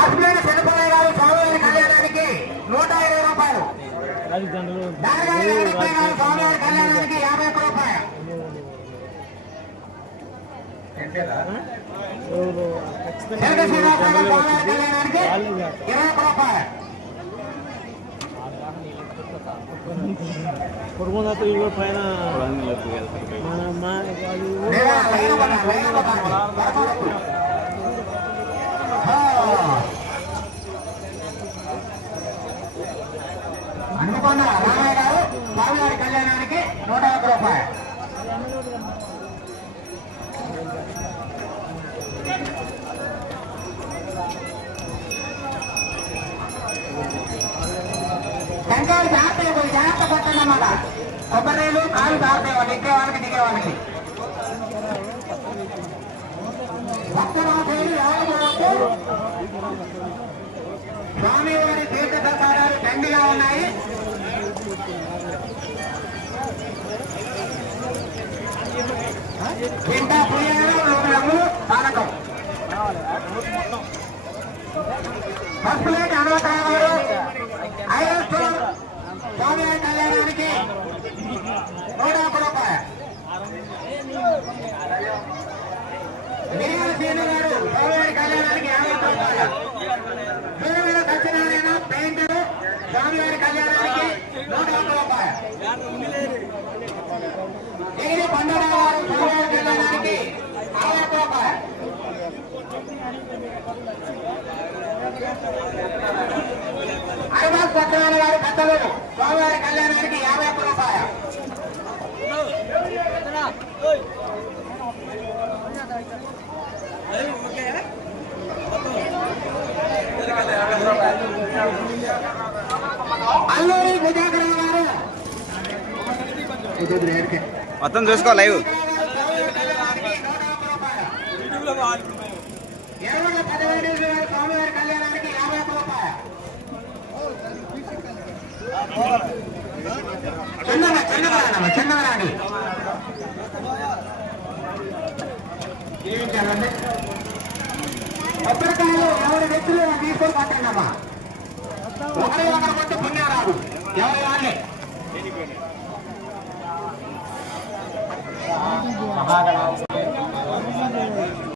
అశ్విని చంద్రబాబు గారు స్వామివారి కళ్యాణానికి నూట ఇరవై రూపాయలు దానిగారి వెంకటప్పయ్య గారు స్వామివారి కళ్యాణానికి యాభై ఒక్క రూపాయలు వెంకట శ్రీనివాసరావు గారు స్వామివారి కళ్యాణానికి ఇరవై ఒక్క రూపాయలు కుటుంబంతో ఇవి పైన మన మా స్వామివారి కళ్యాణానికి నూట ఒక్క రూపాయలు. శంకర్ జాగ్రత్త పోయి జాగ్రత్త పట్టండి అన్నమాట. కొబ్బరిలు కాలు జాగ్రత్త వాళ్ళు ఎక్కే వాళ్ళకి దిగే వాళ్ళకి ఇంత పులిహార నూరు రంగులు పానకం ఫస్ట్ ప్లేట్ హనుమతాయ గారు ఐరన్ స్టోర్ కళ్యాణానికి నూట ఒక్క రూపాయలు. మిరియాల సీను గారు స్వామివారి కళ్యాణానికి యాభై ఒక్క రూపాయలు సూర్యవేల సత్యనారాయణ పెయింటర్ స్వామివారి కళ్యాణానికి నూట ఒక్క రూపాయలు ఎగిరి పండుగ గారు స్వామివారి కళ్యాణానికి యాభై ఒక్క రూపాయలు అరబాస్ సత్యనారాయణ గారు పెద్దలు స్వామివారి కళ్యాణానికి యాభై ఒక్క రూపాయలు అల్లూరి విజయకరావు గారు మొత్తం చూసుకో లైవ్. ఎర్రగ ఎవరి వ్యక్తులు తీసుకొని పట్టండమ్మా ఒకరి ఒకరు కొట్టి పుణ్యం ఎవరి వాళ్ళే మహాగణ